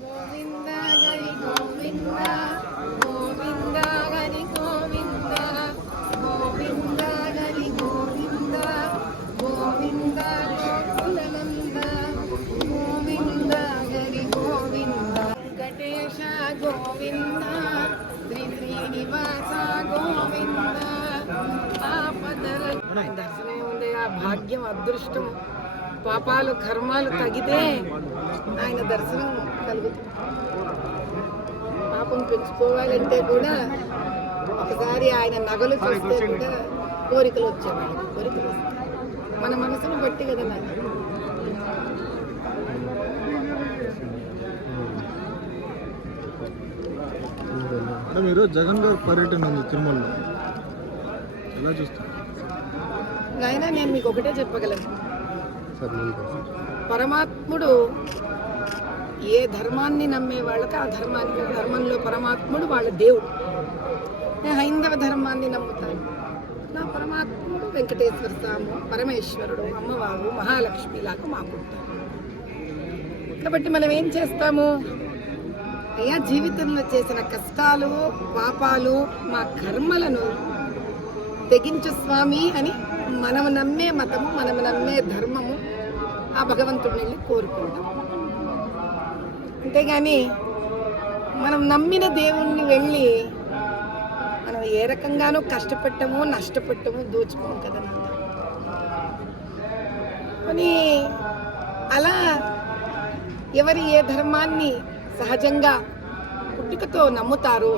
గోవింద హరి గోవింద గోవింద హరి గోవింద గోవింద హరి గోవింద గోవింద గోకులనంద గోవింద హరి గోవింద వెంకటేశ గోవింద శ్రీ శ్రీనివాస గోవింద ఆపదల దర్శనం ఉంది. ఆ భాగ్యం అదృష్టం పాపాలు కర్మాలు తగితే ఆయన దర్శనం కలుగుతుంది. పాపం పెంచుకోవాలంటే కూడా ఒకసారి ఆయన నగలు చూస్తే కూడా కోరికలు వచ్చేవాళ్ళు. కోరికలు వస్తాయి మన మనసును బట్టి కదా. నాకు మీరు జగన్ గారి పర్యటన ఉంది తిరుమలలో, ఎలా చూస్తారు? ఆయన నేను మీకు ఒకటే చెప్పగలను, పరమాత్ముడు ఏ ధర్మాన్ని నమ్మే వాళ్ళకి ఆ ధర్మంలో పరమాత్ముడు వాళ్ళ దేవుడు. నేను హైందవ ధర్మాన్ని నమ్ముతాను. నా పరమాత్ముడు వెంకటేశ్వర స్వామి, పరమేశ్వరుడు, అమ్మవారు, మహాలక్ష్మి లాగా మాకుంటారు. కాబట్టి మనం ఏం చేస్తాము? అయ్యా జీవితంలో చేసిన కష్టాలు పాపాలు మా కర్మలను తెగించు స్వామి అని మనం నమ్మే మతము, మనం నమ్మే ధర్మము ఆ భగవంతుడిని వెళ్ళి కోరుకుంటాం. అంతేగాని మనం నమ్మిన దేవుణ్ణి వెళ్ళి మనం ఏ రకంగానూ కష్టపెట్టము, నష్టపెట్టము, దోచుకోము కదా. కానీ అలా ఎవరి ఏ ధర్మాన్ని సహజంగా పుట్టుకతో నమ్ముతారో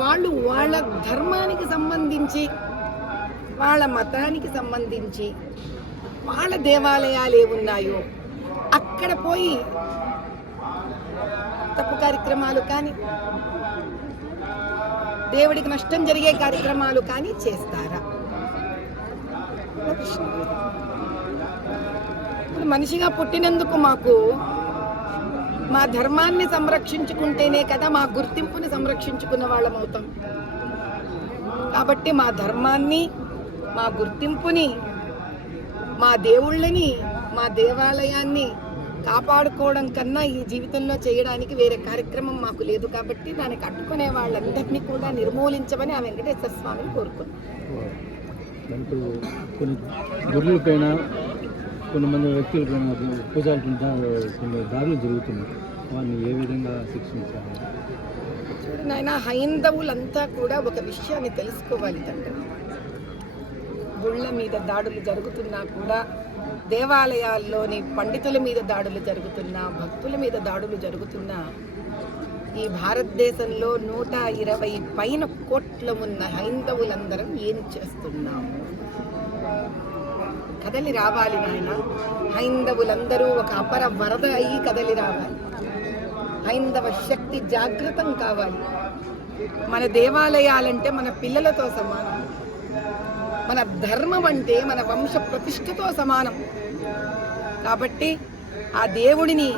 వాళ్ళు వాళ్ళ ధర్మానికి సంబంధించి, వాళ్ళ మతానికి సంబంధించి వాళ్ళ దేవాలయాలు ఏమున్నాయో అక్కడ పోయి తప్పు కార్యక్రమాలు కానీ దేవుడికి నష్టం జరిగే కార్యక్రమాలు కానీ చేస్తారా? మనిషిగా పుట్టినందుకు మాకు మా ధర్మాన్ని సంరక్షించుకుంటేనే కదా మా గుర్తింపుని సంరక్షించుకున్న వాళ్ళం అవుతాం. కాబట్టి మా ధర్మాన్ని, మా గుర్తింపుని, మా దేవుళ్ళని, మా దేవాలయాన్ని కాపాడుకోవడం కన్నా ఈ జీవితంలో చేయడానికి వేరే కార్యక్రమం మాకు లేదు. కాబట్టి దానికి అడ్డుకునే వాళ్ళందరినీ కూడా నిర్మూలించమని ఆ వెంకటేశ్వర స్వామిని కోరుకున్నాం. కొన్ని గురుల పైన, కొంతమంది వ్యక్తుల పైన పూజలు కొన్ని దాడులు జరుగుతున్నాయి. వారిని ఏ విధంగా శిక్షించాలి? చూడు నాయన, హైందవులంతా కూడా ఒక విషయాన్ని తెలుసుకోవాలి తండ్రి. గుళ్ళ మీద దాడులు జరుగుతున్నా కూడా, దేవాలయాల్లోని పండితుల మీద దాడులు జరుగుతున్నా, భక్తుల మీద దాడులు జరుగుతున్నా, ఈ భారతదేశంలో 120 పైన కోట్ల ఉన్న హైందవులందరం ఏం చేస్తున్నాము? కదలి రావాలి నాయన. హైందవులందరూ ఒక అపర వరద అయ్యి కదలి రావాలి. హైందవ శక్తి జాగృతం కావాలి. మన దేవాలయాలంటే మన పిల్లలతో సమానం. మన ధర్మం అంటే మన వంశ ప్రతిష్టతో సమానం. కాబట్టి ఆ దేవుడిని,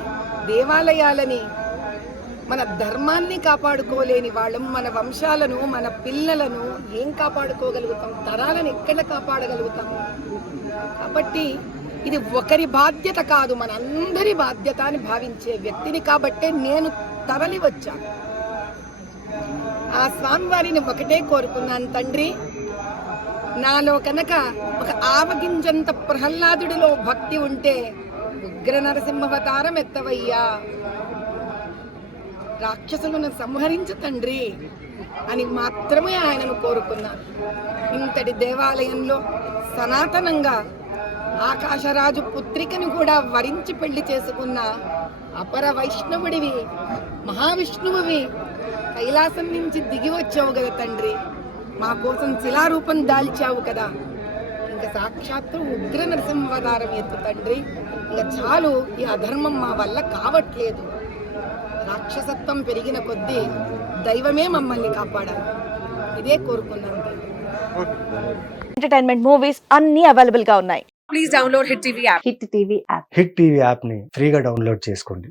దేవాలయాలని, మన ధర్మాన్ని కాపాడుకోలేని వాళ్ళం మన వంశాలను, మన పిల్లలను ఏం కాపాడుకోగలుగుతాం? తరాలను ఎక్కడ కాపాడగలుగుతాం? కాబట్టి ఇది ఒకరి బాధ్యత కాదు, మనందరి బాధ్యత అని భావించే వ్యక్తిని కాబట్టే నేను తరలి వచ్చాను. ఆ స్వామివారిని ఒకటే కోరుకున్నాను, తండ్రి నాలో కనుక ఒక ఆవగింజంత ప్రహ్లాదుడిలో భక్తి ఉంటే ఉగ్ర నరసింహావతారం ఎత్తవయ్యా, రాక్షసులను సంహరించు తండ్రి అని మాత్రమే ఆయనను కోరుకున్నాను. ఇంతటి దేవాలయంలో సనాతనంగా ఆకాశరాజు పుత్రికను కూడా వరించి పెళ్లి చేసుకున్న అపర వైష్ణవుడివి, మహావిష్ణువువి, కైలాసం నుంచి దిగి వచ్చావు కదా తండ్రి. మా కోసం శిలారూపం దాల్చావు కదా. ఇంకా సాక్షాత్తు ఉగ్ర నరసింహావతారం ఎత్తు తండ్రి, ఇంకా చాలు, ఈ అధర్మం మా వల్ల కావట్లేదు. రాక్షసత్వం పెరిగిన కొద్దీ దైవమే మమ్మల్ని కాపాడాలి, ఇదే కోరుకున్నాను తండ్రి. ఎంటర్టైన్మెంట్ మూవీస్ అన్ని అవైలబుల్ గా ఉన్నాయి. Please download Hit TV app. Hit TV app hit TV యాప్ని ఫ్రీగా డౌన్లోడ్ చేసుకోండి.